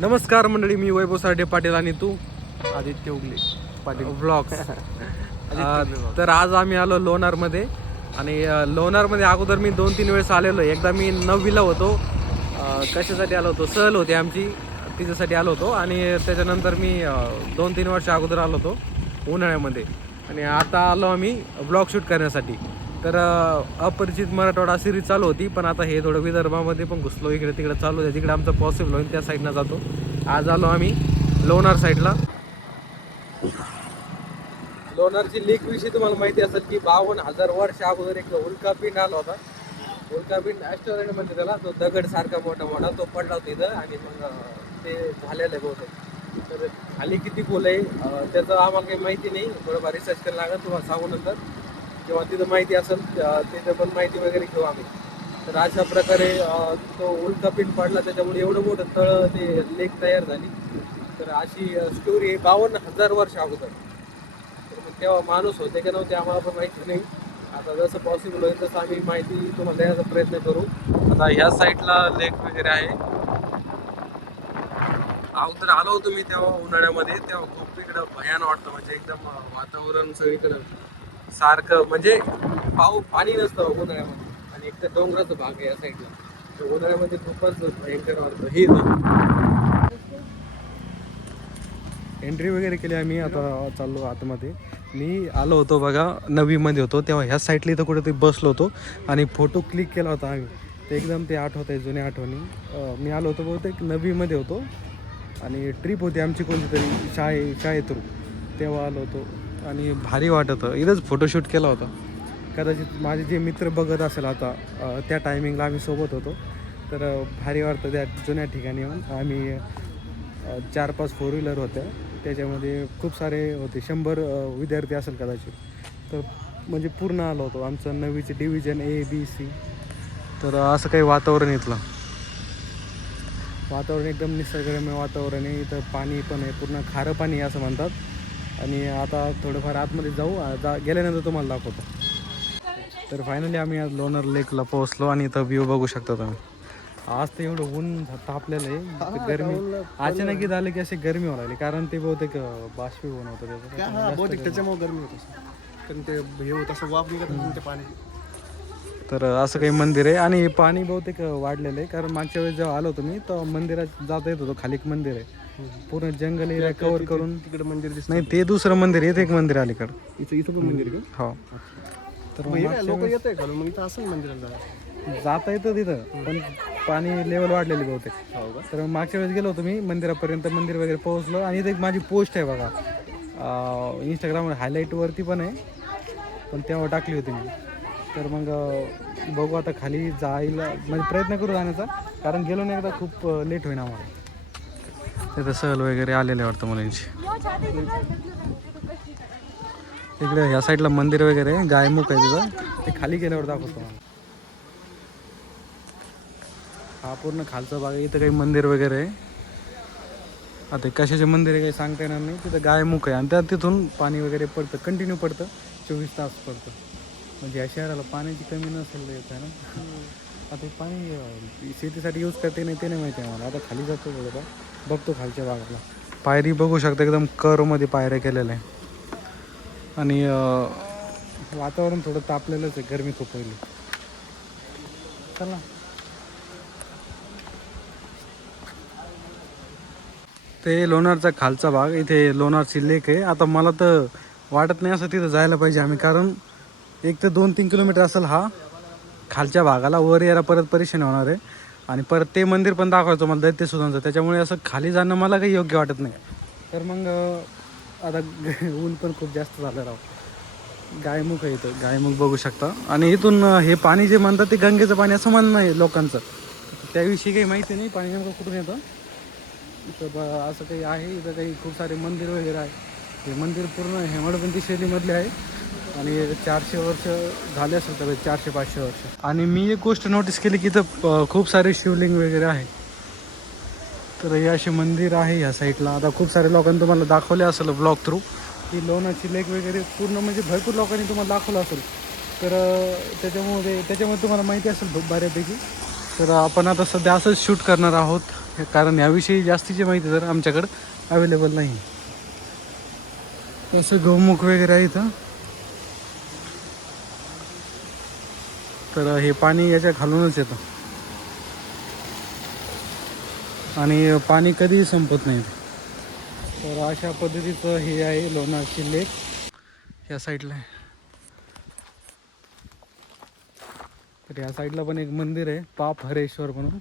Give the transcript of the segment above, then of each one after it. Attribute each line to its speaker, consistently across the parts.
Speaker 1: नमस्कार मंडळी मी वैभव सारडे पाटील आणि तू? आदित्य उगले. पाटील. ब्लॉग तर आज आम्ही आलो लोणारमध्ये. आणि लोणारमध्ये अगोदर मी दोन तीन वेळेस आलेलो. एकदा मी नववीला होतो. कशासाठी आलो होतो? सहल होती आमची. तिच्यासाठी आलो होतो. आणि त्याच्यानंतर मी दोन तीन वर्ष अगोदर आलो होतो उन्हाळ्यामध्ये. आणि आता आलो आम्ही ब्लॉग शूट करण्यासाठी. तर अपरिचित मराठवाडा सिरीज चालू होती पण आता हे थोडं विदर्भामध्ये पण घुसलो इकडे तिकडे चालू आहे. तिकडे आमचं पॉसिबल होईल त्या साईडनं जातो. आज आलो आम्ही लोणार साईडला लोणारची लीक विषयी तुम्हाला माहिती असेल की बावन्न हजार वर्ष अगोदर एक उल्कापिंड आला होता. उल्कापिंड ॲस्टोरेंट म्हणजे त्याला. तो दगड सारखा मोठा मोठा तो पडला होता इथं आणि मग ते झालेलं आहे बहुतेक. तर खाली किती खोल आहे त्याचं आम्हाला काही माहिती नाही. थोडंफार रिसर्च करायला लागेल तुम्हाला सांगू नंतर. किंवा तिथं माहिती असेल तिथे तिथं पण माहिती वगैरे घेऊ आम्ही. तर अशा प्रकारे तो उलटा उल्कापिंड पडला त्याच्यामुळे एवढं मोठं तळ ते लेक तयार झाली. तर अशी स्टोरी बावन्न हजार वर्ष अगोदर. तर तेव्हा माणूस होते का नव्हते आम्हाला पण माहिती नाही. आता जसं पॉसिबल होईल तसं आम्ही माहिती तुम्हाला देण्याचा प्रयत्न करू. आता ह्या साईडला लेक वगैरे आहे. अगोदर आलो होतो मी तेव्हा उन्हाळ्यामध्ये. तेव्हा खूप इकडं भयान वाटतं म्हणजे एकदम वातावरण सगळीकडं सारखं म्हणजे पाऊ पाणी नसतं उन्हाळ्यामध्ये आणि एक तर डोंगराचा भाग आहे या साईडला तर उन्हाळ्यामध्ये खूपच भयंकर वाटतं हे एंट्री वगैरे केली आम्ही आता चाललो आतमध्ये. मी आलो होतो बघा नवीमध्ये होतो. तेव्हा ह्या साईडला इथं कुठेतरी बसलो होतो. आणि फोटो क्लिक केला होता आम्ही. ते एकदम ते आठवत आहे जुन्या आठवणी. मी आलो होतो बहुतेक नवीमध्ये होतो. आणि ट्रिप होती आमची कोणती तरी शाळे शाळे थ्रू तेव्हा आलो होतो. आणि भारी वाटत होतं. इथंच फोटोशूट केला होता. कदाचित माझे जे मित्र बघत असेल आता त्या टायमिंगला आम्ही सोबत होतो. तर भारी वाटतं त्या जुन्या ठिकाणी येऊन. आम्ही चार पाच फोर व्हीलर होत्या. त्याच्यामध्ये खूप सारे होते. शंभर विद्यार्थी असेल कदाचित. तर म्हणजे पूर्ण आलो होतो. आमचं नवीचे डिव्हिजन ए बी सी तर असं काही वातावरण इथलं. वातावरण एकदम निसर्गरम्य वातावरण आहे. इथं पाणी पण आहे. पूर्ण खारं पाणी असं म्हणतात. आणि आता थोडंफार आतमध्ये जाऊ. आ- जा गेल्यानंतर तुम्हाला दाखवतो. तर फायनली आम्ही आज लोणार लेकला पोहोचलो आणि इथं व्ह्यू बघू शकता तुम्ही. आज तर एवढं ऊन तापलेलं आहे. गरमी. अचानक आलं की अशी गरमी व्हायला लागली. कारण ते बहुतेक बाष्पीभवन होतं त्याचं.
Speaker 2: बहुतेक त्याच्यामुळे गरमी होत असं कारण ते हे होत असं वाफ निघत ते पाणी.
Speaker 1: तर असं काही मंदिर आहे. आणि हे पाणी बहुतेक वाढलेलं आहे. कारण मागच्या वेळेस जेव्हा आलो होतो मी तर मंदिरात जाता येत होतो. खाली एक मंदिर आहे. पूर्ण जंगल एरिया कव्हर करून
Speaker 2: तिकडे मंदिर दिसतं.
Speaker 1: नाही ते दुसरं मंदिर आहे, इथे एक मंदिर अलीकडं.
Speaker 2: इथं इथं पण मंदिर आहे
Speaker 1: हो. तर
Speaker 2: का मग लोक येत आहे मग इथं असेल मंदिराला.
Speaker 1: जाता येतं तिथं पण पाणी लेवल वाढलेली बहुतेक.
Speaker 2: हो का?
Speaker 1: तर मागच्या वेळेस गेलो होतो मी मंदिरापर्यंत मंदिर वगैरे पोहोचलो. आणि इथे एक माझी पोस्ट आहे बघा. इंस्टाग्रामवर हायलाईटवरती पण आहे. पण तेव्हा टाकली होती मी. तर मग बघू आता खाली जायला म्हणजे प्रयत्न करू जाण्याचा. कारण गेलो नाही एकदा खूप लेट होईन आम्हाला. तिथं सहल वगैरे आलेले वाटतं मुलींची. इकडे ह्या साईडला मंदिर वगैरे गायमुख आहे तिथं. ते खाली गेल्यावर दाखवतो मला हा पूर्ण खालचा भाग आहे इथं काही मंदिर वगैरे आहे. आता कशाचे मंदिर आहे काही सांगता येणार नाही. तिथं गायमुख आहे आणि त्या तिथून पाणी वगैरे पडतं कंटिन्यू पडतं चोवीस तास पडतं. म्हणजे या शहराला पाण्याची कमी नसेल येत आहे ना आता पाणी शेतीसाठी यूज करते नाही ते नाही माहिती आहे मला. आता खाली जातो बघा बघतो खालच्या भागाला. पायरी बघू शकता एकदम करमध्ये पायऱ्या केलेल्या आहे आणि वातावरण थोडं तापलेलंच आहे गरमी खूप पहिली चला ते लोणारचा खालचा भाग इथे लोणारची लेक आहे. आता मला तर वाटत नाही असं तिथं जायला पाहिजे आम्ही कारण एक तर दोन तीन किलोमीटर असेल हा खालच्या भागाला. वर यायला परत परेशानी होणार आहे. आणि परत ते मंदिर पण दाखवायचं मला दैत्य सुधांचं त्याच्यामुळे असं खाली जाणं मला काही योग्य वाटत नाही. तर मग आता ऊन पण खूप जास्त झालं राव. गायमुख आहे इथं. गायमुख बघू शकता. आणि इथून हे पाणी जे म्हणतात ते गंगेचं पाणी असं म्हणणं आहे लोकांचं. त्याविषयी काही माहिती नाही. पाणी नेमकं कुठून येतं? इथं ब- असं काही आहे. इथं काही खूप सारे मंदिर वगैरे आहे. हे मंदिर पूर्ण हेमाडपंथी शैलीमधले आहे. आणि चारशे वर्ष झाले असेल तर चारशे पाचशे वर्ष. आणि मी एक गोष्ट नोटीस केली की इथं खूप सारे शिवलिंग वगैरे आहे. तर हे असे मंदिर आहे ह्या साईडला आता खूप सारे लोकांनी तुम्हाला दाखवले असेल ब्लॉग थ्रू की लोणाची लेक वगैरे पूर्ण म्हणजे भरपूर लोकांनी तुम्हाला दाखवलं असेल. तर त्याच्यामुळे त्याच्यामुळे तुम्हाला माहिती असेल बऱ्यापैकी. तर आपण आता सध्या असंच शूट करणार आहोत. कारण याविषयी जास्तीची माहिती जर आमच्याकडं अवेलेबल नाही. तसं गौमुख वगैरे आहे इथं. तर हे पाणी याच्या खालूनच येतं. आणि पाणी कधीही संपत नाही. तर अशा पद्धतीचं हे आहे लोणारची लेक या साईडला आहे. तर या साईडला पण एक मंदिर आहे. पाप हरेश्वर म्हणून.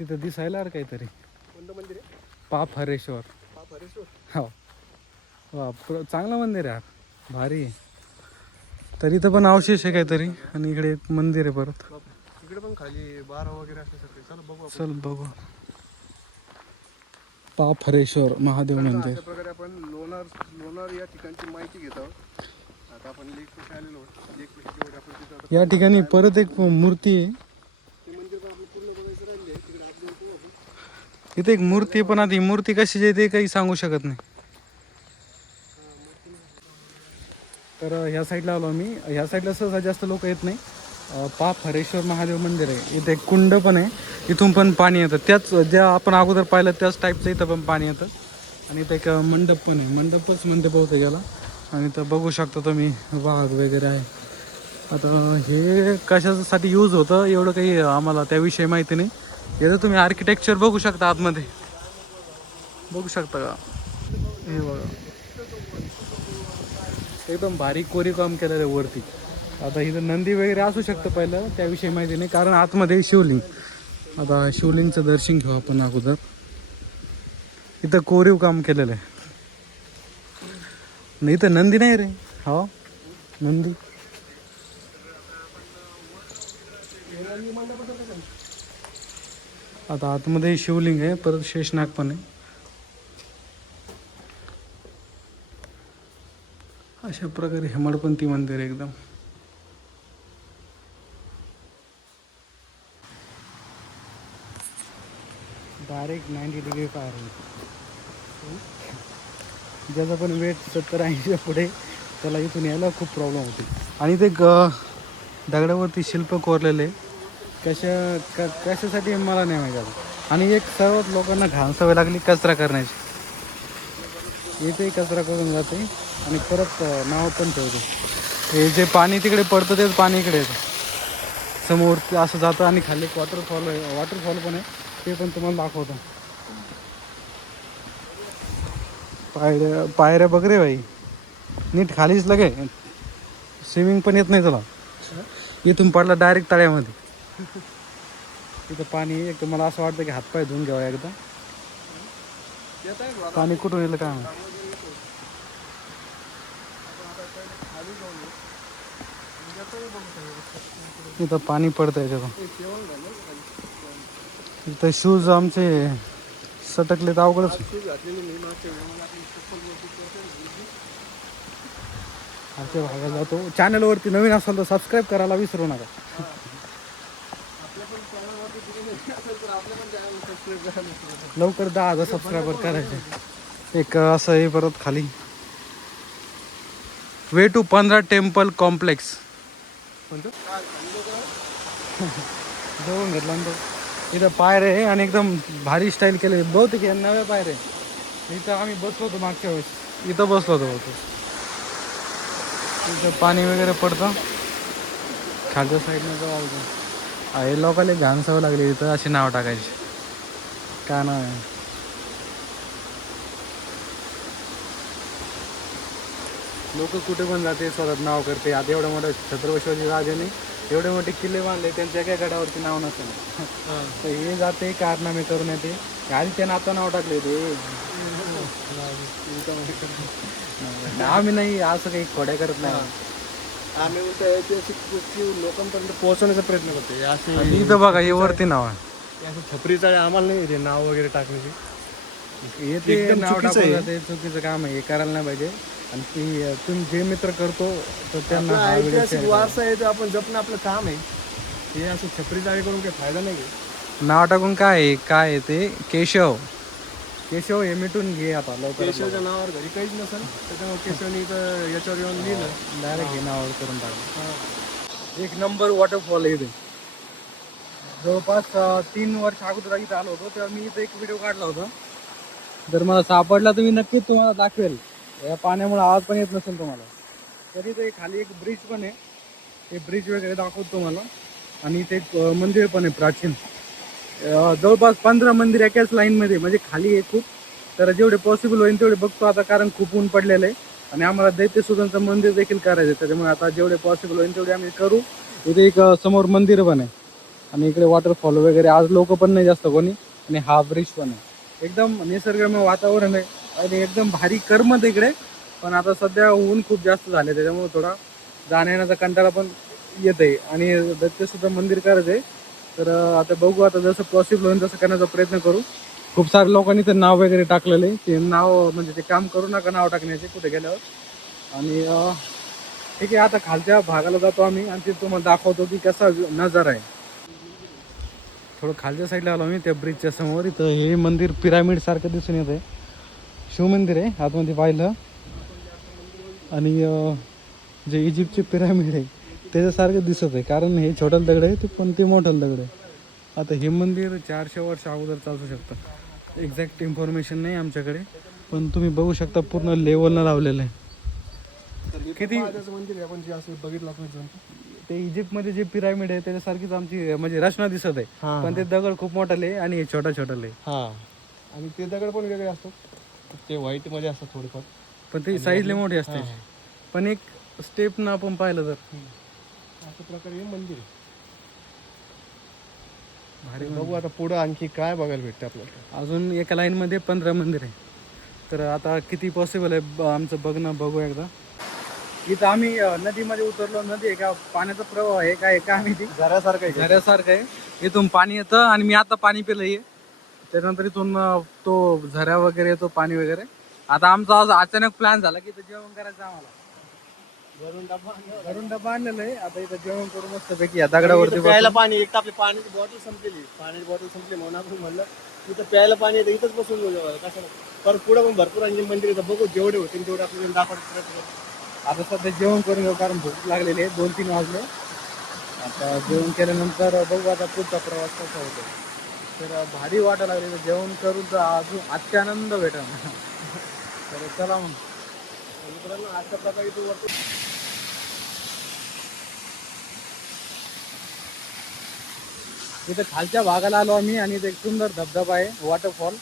Speaker 1: तिथं दिसायला आलं काहीतरी.
Speaker 2: कोणतं मंदिर आहे?
Speaker 1: पाप हरेश्वर.
Speaker 2: पाप हरेश्वर?
Speaker 1: हो. वा चांगलं मंदिर आहे भारी आहे. तर इथं पण अवशेष आहे काहीतरी आणि इकडे एक मंदिर आहे परत.
Speaker 2: इकडे पण खाली बारा वगैरे असल्यासारखे चला बघू
Speaker 1: चल बघू. पाप हरेश्वर महादेव मंदिर.
Speaker 2: अशा प्रकारे आपण लोणार लोणार या ठिकाणची माहिती घेत आहोत. आता आपण लेक पेशी आलेलो आहोत. लेक पेशी जेवढे आपण तिथं आता
Speaker 1: या ठिकाणी परत एक मूर्ती आहे.
Speaker 2: ते मंदिर पण आपलं पूर्ण बघायचं राहिले तिकडे आपल्या इथे होतं.
Speaker 1: इथे एक मूर्ती आहे पण आता ही मूर्ती कशी आहे ते काही सांगू शकत नाही. तर ह्या साईडला आलो मी ह्या साईडला सहसा जास्त लोक येत नाही. पाप हरेश्वर महादेव मंदिर आहे. इथे एक कुंड पण आहे. इथून पण पाणी येतं. त्याच ज्या आपण अगोदर पाहिलं त्याच टाईपचं इथं पण पाणी येतं. आणि इथं एक मंडप पण आहे. मंडपच म्हणते बहुतेक याला. आणि इथं बघू शकता तुम्ही वाघ वगैरे आहे. आता हे कशासाठी यूज होतं? एवढं काही आम्हाला त्याविषयी माहिती नाही. याचं तुम्ही आर्किटेक्चर बघू शकता आतमध्ये. बघू शकता का? हे बघा. एकदम बारीक कोरीव काम केलेलं आहे वरती. आता इथं नंदी वगैरे असू शकतं पहिलं त्याविषयी माहिती नाही कारण आतमध्ये शिवलिंग. आता शिवलिंगचं दर्शन घेऊ आपण अगोदर. इथं कोरीव काम केलेलं आहे. नाही इथं नंदी नाही रे. हो नंदी. आता आतमध्ये शिवलिंग आहे परत शेषनाग पण आहे. अशा प्रकारे हेमाडपंथी मंदिर आहे एकदम. डायरेक्ट नाईन्टी डिग्री फायर ज्याचा पण वेट सत्तर ऐंशीच्या पुढे त्याला इथून यायला खूप प्रॉब्लेम होते. आणि ते ग दगडावरती शिल्प कोरलेले कशा क कशासाठी मला नाही माहिती आणि एक सर्वात लोकांना घाण सवय लागली कचरा करण्याची. इथे कचरा करून जाते. आणि परत नाव पण ठेवतो. हे जे पाणी तिकडे पडतं तेच पाणी इकडे येतं. समोर ते असं जातं आणि खाली एक वॉटरफॉल आहे. वॉटरफॉल पण आहे. ते पण तुम्हाला दाखवतो. पायऱ्या पायऱ्या बघ रे भाई नीट खालीच लगे. स्विमिंग पण येत नाही तुला. इथून पडला डायरेक्ट तळ्यामध्ये. तिथं पाणी एक मला असं वाटतं की हातपाय धुवून घ्यावा एकदा. पाणी कुठून येईल काय इथं पाणी पडतं याच्यातून इथं शूज आमचे सटकले तर अवघडच. आमच्या भागात जातो. चॅनलवरती नवीन असाल तर सबस्क्राईब करायला विसरू नका. लवकर दहा हजार सबस्क्रायबर करायचे. एक असं हे परत खाली. वे टू पंधरा टेम्पल कॉम्प्लेक्स
Speaker 2: कोणतं?
Speaker 1: घेतला ना तो. इथं पायरे आहे आणि एकदम भारी स्टाईल केले. बहुतेक या नव्या पायरे इथं आम्ही बसलो होतो मागच्या वेळेस. इथं बसलो होतो बहुतेक. इथं पाणी वगैरे पडतं. खालच्या साईडनं जाऊ हे लोकांना घाण सवय लागली. इथं अशी नाव टाकायची. काय नाव आहे? लोक कुठे पण जाते स्वतः नाव करते. आता एवढं मोठं छत्रपती शिवाजी राजाने एवढे मोठे किल्ले बांधले त्यांच्या काय गडावरती नाव नसेल. तर हे जाते कारनामे करून येते. आधी त्यानं आता नाव टाकले ते आम्ही नाही असं काही खोड्या करत नाही.
Speaker 2: आम्ही ऐतिहासिक गोष्टी लोकांपर्यंत पोहोचवण्याचा प्रयत्न करतो असे
Speaker 1: इथं बघा हे वरती नाव आहे.
Speaker 2: असे छपरी चाळे आम्हाला नाही ते नाव वगैरे टाकण्याची.
Speaker 1: हे ते
Speaker 2: एकदम
Speaker 1: नाव
Speaker 2: चुकीचं
Speaker 1: टाकून
Speaker 2: आहे.
Speaker 1: जाते चुकीचं काम आहे हे करायला नाही पाहिजे. आणि ती तुम्ही जे मित्र करतो तर त्यांना
Speaker 2: आपला
Speaker 1: हा व्हिडिओ
Speaker 2: ऐतिहासिक
Speaker 1: share करा.
Speaker 2: वारसा आहे तर आपण जपणं आपलं काम आहे. हे असं छपरी चाळे करून काही फायदा नाही आहे.
Speaker 1: नाव टाकून काय आहे? काय आहे ते? केशव. केशव हे मिटून घे आता लवकर.
Speaker 2: केशवच्या नावावर घरी काहीच नसेल. त्याच्यामुळे केशवनी तर याच्यावर येऊन लिहिलं.
Speaker 1: डायरेक्ट हे नावावर करून टाकलं. एक नंबर वॉटरफॉल आहे इथे. जवळपास अं, तीन वर्ष अगोदर इथं आलो होतो तेव्हा मी इथं एक व्हिडिओ काढला होता. जर मला सापडला तर मी नक्कीच तुम्हाला दाखवेल. या पाण्यामुळे आवाज पण येत नसेल तुम्हाला. तरी ते खाली एक ब्रिज पण आहे. ते ब्रिज वगैरे दाखवतो तुम्हाला. आणि इथे एक मंदिर पण आहे प्राचीन. जवळपास पंधरा मंदिर एकाच लाईनमध्ये म्हणजे खाली आहे खूप. तर जेवढे पॉसिबल होईल तेवढे बघतो. आता कारण खूप ऊन पडलेलं आहे. आणि आम्हाला दैत्यसुधांचं मंदिर देखील करायचं आहे. त्याच्यामुळे आता जेवढे पॉसिबल होईल तेवढे आम्ही करू. इथे एक समोर मंदिर पण आहे. आणि इकडे वॉटरफॉल वगैरे. आज लोक पण नाही जास्त कोणी. आणि हा ब्रिज पण आहे. एकदम निसर्गरम्य वातावरण आहे आणि एकदम भारी करमत इकडे पण आता सध्या ऊन खूप जास्त झाले त्याच्यामुळे थोडा जाण्यायेण्याचा कंटाळा पण येत आहे आणि दत्तसुद्धा मंदिर करायचं आहे तर आता बघू आता जसं पॉसिबल होईल तसं करण्याचा प्रयत्न करू. खूप साऱ्या लोकांनी ते नाव वगैरे टाकलेले. आहे. ते नाव म्हणजे ते काम करू नका नाव टाकण्याचे कुठे गेल्यावर. आणि ठीक आहे आता खालच्या भागाला जातो आम्ही आणि ते तुम्हाला दाखवतो की कसा नजारा आहे. थोडं खालच्या साईडला आलो आम्ही त्या ब्रिजच्या समोर. इथं हे मंदिर पिरामिड सारखं दिसून येत आहे शिवमंदिर आहे आतमध्ये पाहिलं. आणि जे इजिप्तचे पिरामिड आहे त्याच्यासारखं दिसत आहे. कारण हे छोटं दगड आहे ते पण ते मोठं दगड आहे. आता हे मंदिर चारशे वर्ष अगोदर चालू शकतं. एक्झॅक्ट इन्फॉर्मेशन नाही आमच्याकडे पण तुम्ही बघू शकता पूर्ण लेवलला लावलेलं आहे. किती-
Speaker 2: मंदिर आहे आपण जे असं बघितलं आपण.
Speaker 1: ते इजिप्तमध्ये जे पिरामिड आहे त्याच्यासारखीच आमची म्हणजे रचना दिसत आहे. पण ते दगड खूप मोठाले आहे आणि हे छोटा छोटाले आहे.
Speaker 2: हा. आणि ते दगड पण वेगळे असतात. ते व्हाईटमध्ये असतात थोडेफार.
Speaker 1: पण ते साईजले मोठी असते. पण एक स्टेप ना आपण पाहिलं तर.
Speaker 2: अशा प्रकारे हे मंदिर आहे.
Speaker 1: भारी
Speaker 2: बघू आता पुढं आणखी काय बघायला भेटतं आपल्याला.
Speaker 1: अजून एका लाईन मध्ये पंधरा मंदिर आहे. तर आता किती पॉसिबल आहे ब- आमचं बघणं बघू एकदा. इथं आम्ही नदीमध्ये उतरलो. नदी आहे का पाण्याचा प्रवाह आहे काय काय आम्ही ती
Speaker 2: झऱ्यासारखं आहे
Speaker 1: झऱ्यासारखं आहे. इथून पाणी येतं आणि मी आता पाणी पिलंय. त्यानंतर इथून तो झऱ्या वगैरे येतो पाणी वगैरे. आता आमचा आज अचानक प्लॅन झाला की इथं जेवण करायचं आम्हाला.
Speaker 2: घरून डबा आणला.
Speaker 1: घरून डबा आणलेलं आहे. आता इथं जेवण करू मस्त पैकी या दगडावरती
Speaker 2: प्यायला. पाणी एक तर आपली पाण्याची बॉटल संपलेली. पाण्याची बॉटल संपली म्हणून आपण म्हणलं इथं प्यायला पाणी येतं इथंच बसून कशाला? परत पुढं पण भरपूर आणखी मंदिर येतं बघू जेवढे होतील तेवढे आपल्याला करू.
Speaker 1: आता सध्या जेवण करून घेऊ कारण भूक लागलेली आहे दोन तीन वाजले. आता जेवण केल्यानंतर बघू आता पुढचा प्रवास कसा होतो. तर भारी वाटायला लागले जेवण करून तर अजून अत्यानंद भेटा तर चला मग.
Speaker 2: मित्रांनो अशा प्रकारे तू वरती
Speaker 1: इथं खालच्या भागाला आलो आम्ही आणि इथे एक सुंदर धबधबा आहे वॉटरफॉल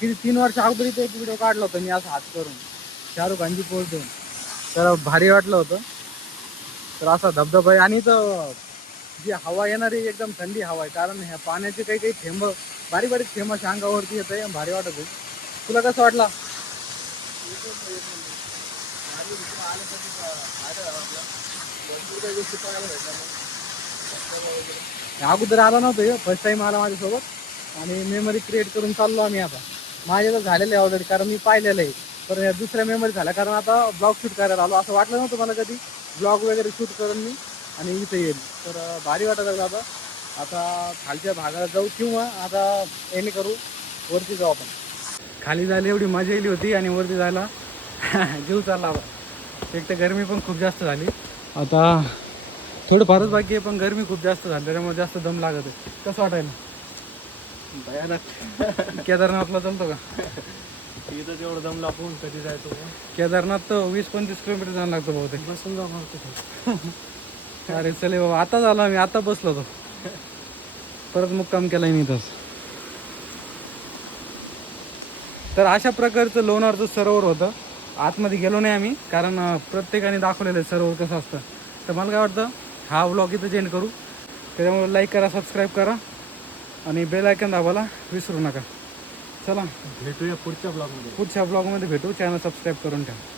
Speaker 1: किती तीन वर्ष अगोदर इथे एक व्हिडिओ काढला होता मी असं हात करून. शाहरुख खानची पोस्ट देऊन. तर भारी वाटलं होतं. तर असा धबधबा आहे. आणि तर जी हवा येणारी एकदम थंडी हवा आहे. कारण ह्या पाण्याचे काही काही थेंब बारीक बारीक थेंब अशा अंगावरती येत आहे भारी वाटत आहे. तुला कसं वाटला? अगोदर आला नव्हतं फर्स्ट टाइम आला माझ्यासोबत. आणि मेमरी क्रिएट करून चाललो आम्ही आता. माझ्या तर झालेलं आहे ऑलरेडी कारण मी पाहिलेलं आहे. पण या दुसऱ्या मेमरी झाल्या. कारण आता ब्लॉग शूट करायला आलो. असं वाटलं नव्हतं मला कधी. ब्लॉग वगैरे शूट करून मी आणि इथे येईल. तर भारी वाटत लागलं आता. आता खालच्या भागाला जाऊ किंवा आता एंड करू. वरती जाऊ आपण. खाली जायला एवढी मजा येली होती आणि वरती जायला जीव चालला आता एक तर गरमी पण खूप जास्त झाली. आता थोडं फारच बाकी आहे पण गरमी खूप जास्त झाली. त्याच्यामुळे जास्त दम लागत आहे. कसं वाटायला?
Speaker 2: भयानक.
Speaker 1: केदारनाथला चालतो का?
Speaker 2: इथं तेवढं दम लापून कधी जायचो
Speaker 1: केदारनाथ तर वीस पंचवीस किलोमीटर जाणं लागतो बहुतेक.
Speaker 2: बसून जाऊ
Speaker 1: अरे चले बाबा आता झालो आम्ही आता बसलो होतो परत मुक्काम केला मी इथंच. तर अशा प्रकारचं लोणारचं सरोवर होतं. आतमध्ये गेलो नाही आम्ही कारण अं, प्रत्येकाने दाखवलेलं आहे सरोवर कसं असतं. तर मला काय वाटतं हा व्लॉग इथं चेंज करू. त्याच्यामुळे लाईक करा सबस्क्राईब करा. आणि बेल आयकन दाबायला विसरू नका. चला.
Speaker 2: भेटूया पुढच्या ब्लॉगमध्ये
Speaker 1: पुढच्या ब्लॉगमध्ये भेटू. चॅनल सबस्क्राईब करून ठेवा.